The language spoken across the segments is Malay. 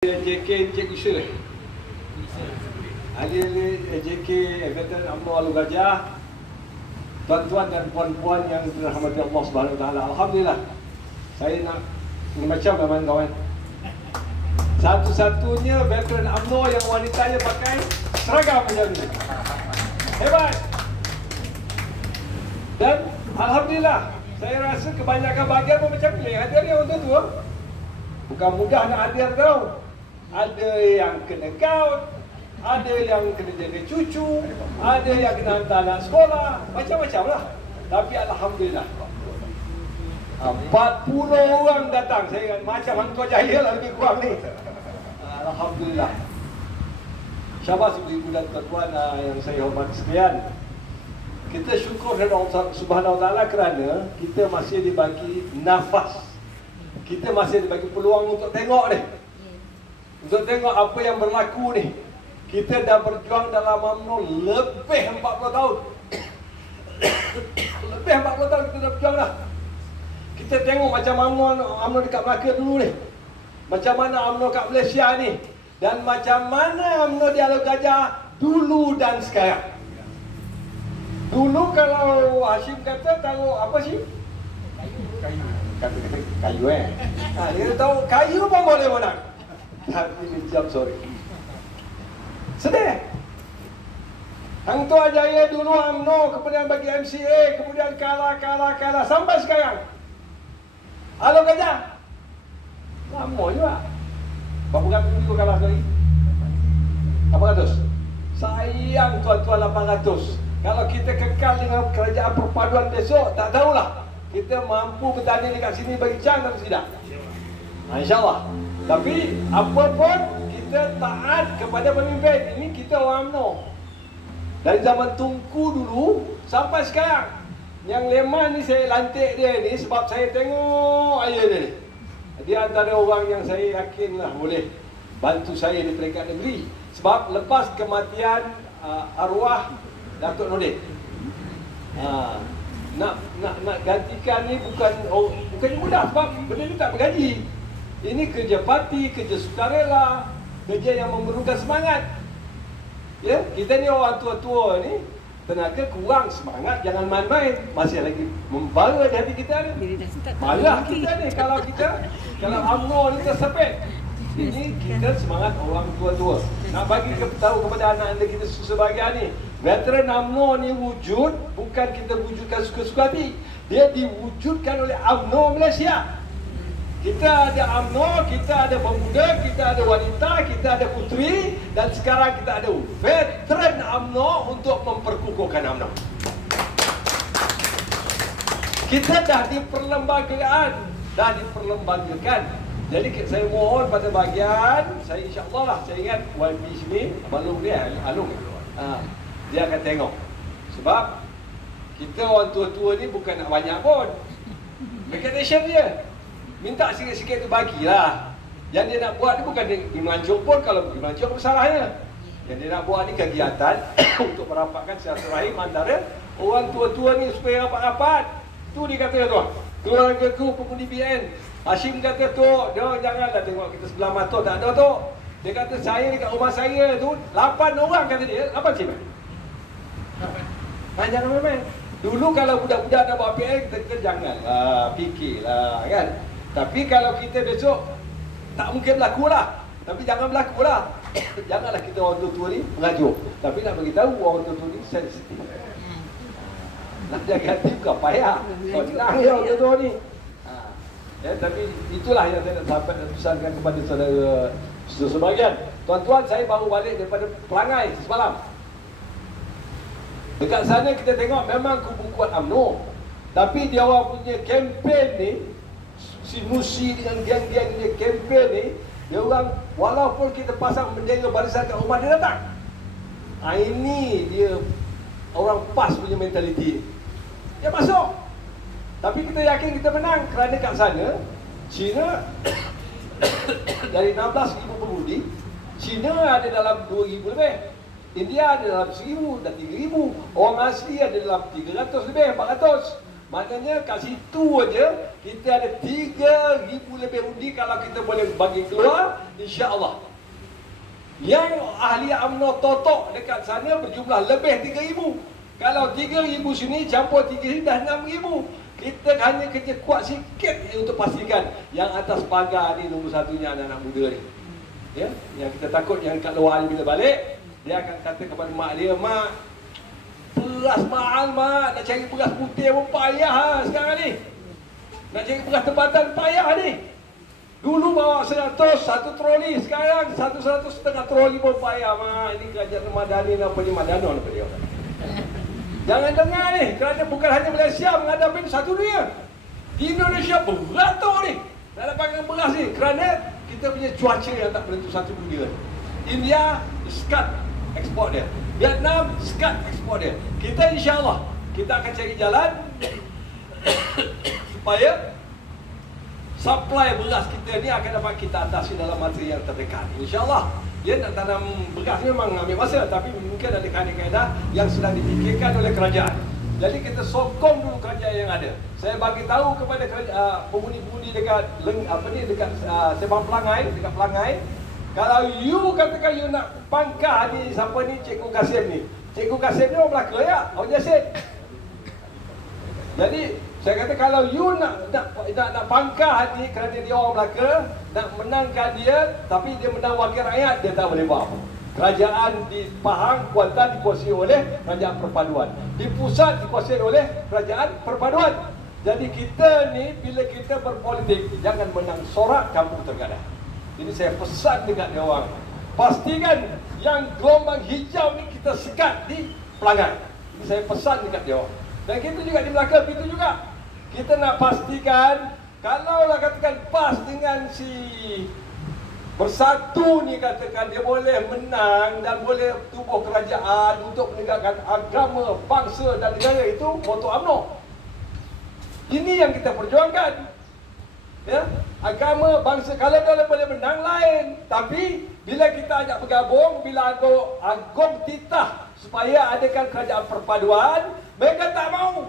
JK Cik Isra. Ahli JK Veteran UMNO Alor Gajah, tuan-tuan dan puan-puan yang dirahmati Allah Subhanahu Wa Taala. Alhamdulillah. Saya nak macam kawan-kawan. Satu-satunya veteran UMNO yang wanitanya pakai seragam macam ni. Hebat. Dan alhamdulillah, saya rasa kebanyakan bahagian pun macam ni. Hadir ni orang tua. Bukan mudah nak hadir tau. Ada yang kena gaut, ada yang kena jaga cucu, ada yang kena hantar anak sekolah, macam-macam lah. Tapi alhamdulillah 40 orang datang. Saya ingat macam Hangtua Jaya lah lebih kurang ni. Alhamdulillah. Syabas ibu-ibu dan tuan-tuan yang saya hormati sekalian. Kita syukur kepada Allah Subhanahu Wa Taala kerana kita masih dibagi nafas. Kita masih dibagi peluang untuk tengok ni. Untuk tengok apa yang berlaku ni. Kita dah berjuang dalam UMNO lebih 40 tahun. Lebih 40 tahun kita dah berjuang dah. Kita tengok macam UMNO dekat Melaka dulu ni. Macam mana UMNO kat Malaysia ni. Dan macam mana UMNO di Alor Gajah dulu dan sekarang. Dulu kalau Hashim kata tahu apa sih? Kata kayu dia tahu kayu pun boleh menang. Tapi dia jawab sorry. Sedih. Hangtua Jaya dulu UMNO, kemudian bagi MCA, kemudian kalah sampai sekarang. Alor Gajah lama juga. Berapa ratus minggu kalah sekali? 800. Sayang tuan-tuan, 800. Kalau kita kekal dengan kerajaan perpaduan besok, tak tahulah kita mampu bertanding dekat sini bagi can atau tidak. InsyaAllah. Tapi apa pun kita taat kepada pemimpin. Ini kita orang UMNO. Dari zaman Tunku dulu sampai sekarang. Yang Leman ni saya lantik dia ni sebab saya tengok ayah dia ni. Dia antara orang yang saya yakinlah boleh bantu saya di peringkat negeri. Sebab lepas kematian arwah Datuk Nordin, nak gantikan ni bukan mudah sebab benda ni tak bergaji. Ini kerja parti, kerja sukarela, kerja yang memerlukan semangat. Ya, kita ni orang tua-tua ni tenaga kurang, semangat jangan main-main. Masih lagi membara di hati kita ni. Malah kita ni kalau UMNO ni tersepit. Ini kita semangat orang tua-tua. Nak bagi tahu kepada anak-anak kita sebahagian ni, veteran UMNO ni wujud, bukan kita wujudkan suka-suka hati. Dia diwujudkan oleh UMNO Malaysia. Kita ada UMNO, kita ada pemuda, kita ada wanita, kita ada puteri, dan sekarang kita ada veteran UMNO untuk memperkukuhkan UMNO. Kita dah diperlembagakan. Jadi saya mohon pada bahagian, saya insyaAllah lah, saya ingat YB sini, Balung dia, Alung. Dia akan tengok. Sebab kita orang tua-tua ni bukan nak banyak pun. Recognition dia. Minta sikit-sikit tu bagilah. Yang dia nak buat ni bukan dia pergi melancong pun. Kalau pergi melancong apa salahnya. Yang dia nak buat ni kegiatan untuk merapatkan silaturahim antara orang tua-tua ni supaya rapat-rapat. Tu dia kata tu. Keluargaku pengundi BN. Hashim kata tu, dia janganlah tengok kita sebelah mata, tak ada tu. Dia kata saya dekat rumah saya tu 8 orang kata dia. 8 siapa? Jangan main-main. Dulu kalau budak-budak nak buat PN, kita janganlah, fikirlah kan. Tapi kalau kita besok, tak mungkin berlaku lah. Tapi jangan berlaku lah. Janganlah kita orang tua-tua ni mengajuk. Tapi nak beritahu orang tua-tua ni sensitif. Nak jaga hati bukan payah. Kau tenang ya orang tua-tua ni. Ya, tapi itulah yang saya nak sampaikan dan pesankan kepada saudara sebahagian. Tuan-tuan, saya baru balik daripada Pelangai semalam. Dekat sana kita tengok memang kubu-kubuan UMNO. Tapi dia orang punya kempen ni, si Musi dengan geng-geng dia kempen ni, dia orang walaupun kita pasang bendera barisan kat rumah dia datang. Ini dia orang PAS punya mentaliti. Dia masuk. Tapi kita yakin kita menang kerana kat sana China dari 16,000 pengundi, China ada dalam 2,000 lebih, India ada dalam 1,000 dan 3,000, orang asli ada dalam 300 lebih, 400. Maknanya kat situ aja kita ada 3,000 lebih undi kalau kita boleh bagi keluar, insya-Allah. Yang ahli UMNO totok dekat sana berjumlah lebih 3,000. Kalau 3,000 sini campur 3,000 dah 6,000. Kita hanya kerja kuat sikit untuk pastikan yang atas pagar ni nombor satunya anak-anak muda ni. Ya, yang kita takut yang kat luar ni bila balik, dia akan kata kepada mak dia, "Mak, beras mahal mak, nak cari beras putih pun payah sekarang ni. Nak cari beras tempatan payah ni. Dulu bawa 100, satu troli, sekarang 100,500 troli pun payah mak. Ini kerajaan Madani apa ni, Madanon apa dia orang. Jangan dengar ni, kerana bukan hanya Malaysia menghadapi satu dunia. Di Indonesia beratur ni tak dapat beras ni, kerana kita punya cuaca yang tak menentu satu dunia. India skat ekspor dia, Vietnam skat ekspor dia. Kita insya-Allah kita akan cari jalan supaya supply beras kita ni akan dapat kita atasi dalam masa yang terdekat. InsyaAllah. Dia nak tanam beras ni memang ambil masa, tapi mungkin ada kaedah-kaedah yang sedang dipikirkan oleh kerajaan. Jadi kita sokong dulu kerajaan yang ada. Saya bagi tahu kepada pengundi-pengundi dekat Sembang Pelangai, dekat Pelangai, kalau you katakan you nak pangkah ni, siapa ni, Cikgu Kasim ni. Cikgu Kasim ni orang Melaka ya, orang Jasin. Jadi saya kata kalau you nak pangkah ni kerana dia orang Melaka, nak menangkan dia, tapi dia menang wakil rakyat, dia tak boleh buat apa. Kerajaan di Pahang, Kuantan dikuasai oleh Kerajaan Perpaduan. Di pusat dikuasai oleh Kerajaan Perpaduan. Jadi kita ni bila kita berpolitik, jangan menang sorak kampung tergadang. Jadi saya pesan dekat dia orang, pastikan yang gelombang hijau ni kita sekat di Pelangai. Jadi saya pesan dekat dia orang. Dan kita juga di Melaka, begitu juga. Kita nak pastikan, kalaulah katakan PAS dengan si Bersatu ni katakan dia boleh menang dan boleh tubuh kerajaan untuk menegakkan agama, bangsa dan negara, itu moto UMNO. Ini yang kita perjuangkan. Ya, agama, bangsa, kalau dia boleh menang lain, tapi bila kita ajak bergabung, bila Agong titah supaya adakan kerajaan perpaduan, mereka tak mau.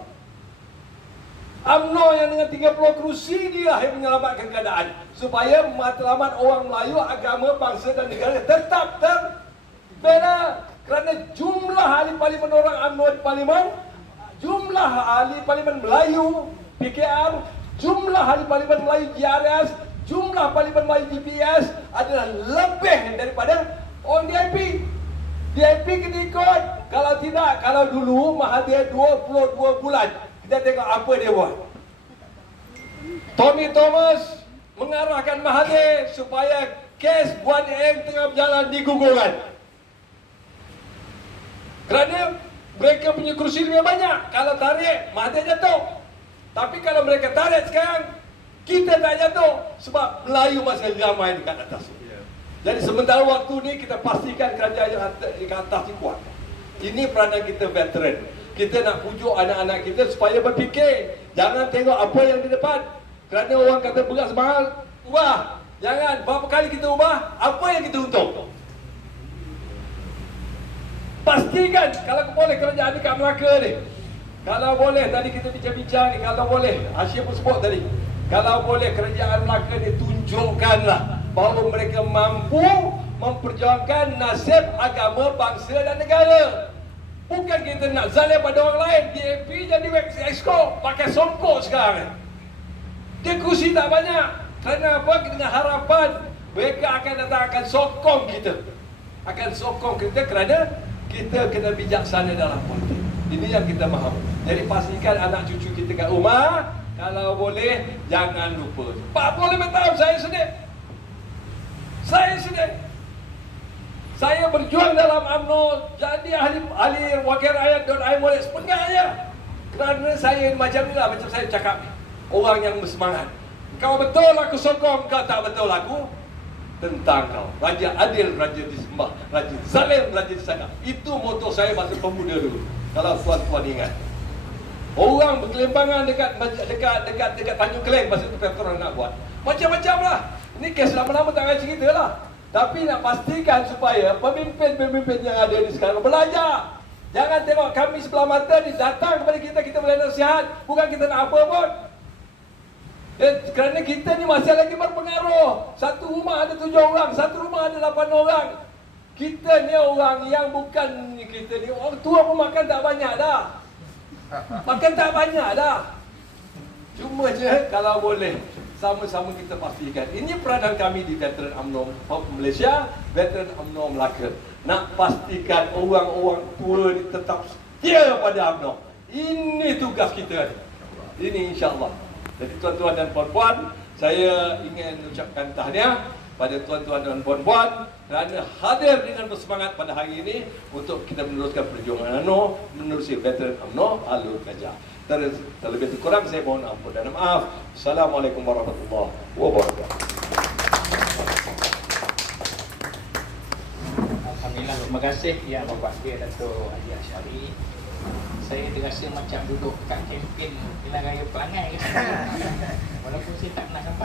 UMNO yang dengan 30 kerusi dia yang menyelamatkan keadaan supaya matlamat orang Melayu, agama, bangsa dan negara tetap terbela. Kerana jumlah ahli parlimen orang UMNO di parlimen, jumlah ahli parlimen Melayu PKR, jumlah ahli parlimen Melayu GRS, jumlah parlimen Melayu GPS adalah lebih daripada orang DIP. DIP kena ikut. Kalau tidak, kalau dulu Mahathir 22 bulan, kita tengok apa dia buat. Tommy Thomas mengarahkan Mahathir supaya kes Puan Eng tengah berjalan digugurkan. Kerana mereka punya kerusi lebih banyak. Kalau tarik, Mahathir jatuh. Tapi kalau mereka tarik sekarang, kita tak jatuh sebab Melayu masih ramai dekat atas. Jadi sementara waktu ni kita pastikan kerajaan yang dekat atas ni kuat. Ini peranan kita veteran. Kita nak pujuk anak-anak kita supaya berfikir. Jangan tengok apa yang di depan. Kerana orang kata beras mahal, ubah. Jangan, berapa kali kita ubah, apa yang kita untung? Pastikan, kalau boleh kerajaan dekat Melaka ni, kalau boleh, tadi kita bincang-bincang ni, kalau boleh, Hashim pun sebut tadi, kalau boleh kerajaan Melaka ni tunjukkanlah bahawa mereka mampu memperjuangkan nasib agama, bangsa dan negara. Bukan kita nak zalim pada orang lain. DAP jadi exco, pakai songkok sekarang. Dia kursi tak banyak. Kerana apa? Dengan harapan mereka akan datang, akan sokong kita. Akan sokong kita kerana kita kena bijaksana dalam politik. Ini yang kita mahu. Jadi pastikan anak cucu kita kat rumah, kalau boleh jangan lupa. 45 tahun saya sedih. Saya sedih. Saya berjuang dalam UMNO, jadi ahli wakil rakyat dan I boleh sepengah je. Kerana saya macam ni lah, macam saya cakap ni. Orang yang bersemangat. Kau betul aku sokong, kau tak betul aku tentang kau. Raja adil, raja disembah. Raja zalim, raja disangka. Itu moto saya masa pemuda dulu. Kalau tuan-tuan ingat. Orang berkelimpangan dekat Tanjung Keleng masa tu orang nak buat. Macam-macam lah. Ini kes lama-lama tak akan cerita lah. Tapi nak pastikan supaya pemimpin-pemimpin yang ada ni sekarang belajar. Jangan tengok kami sebelah mata ni, datang kepada kita, kita boleh nasihat. Bukan kita nak apa pun. Kerana kita ni masih lagi berpengaruh. Satu rumah ada 7 orang, satu rumah ada 8 orang. Kita ni orang yang bukan kita ni. Orang tua pun makan tak banyak dah. Makan tak banyak dah. Cuma je kalau boleh sama-sama kita pastikan. Ini peranan kami di Veteran UMNO Malaysia, Veteran UMNO Melaka. Nak pastikan orang-orang tua ni tetap setia pada UMNO. Ini tugas kita. Ini insya-Allah. Jadi tuan-tuan dan puan-puan, saya ingin ucapkan tahniah pada tuan-tuan dan puan-puan kerana hadir dengan bersemangat pada hari ini untuk kita meneruskan perjuangan UMNO, menerusi Veteran UMNO Alur Gajah. Terlebih kurang saya mohon ampun dan maaf. Assalamualaikum warahmatullahi wabarakatuh. Alhamdulillah, terima kasih ya Bapak Dia Dato' Haji Asyari. Saya terasa macam duduk kat kempen Pilihan Raya Pelangai. Walaupun saya tak nak sampai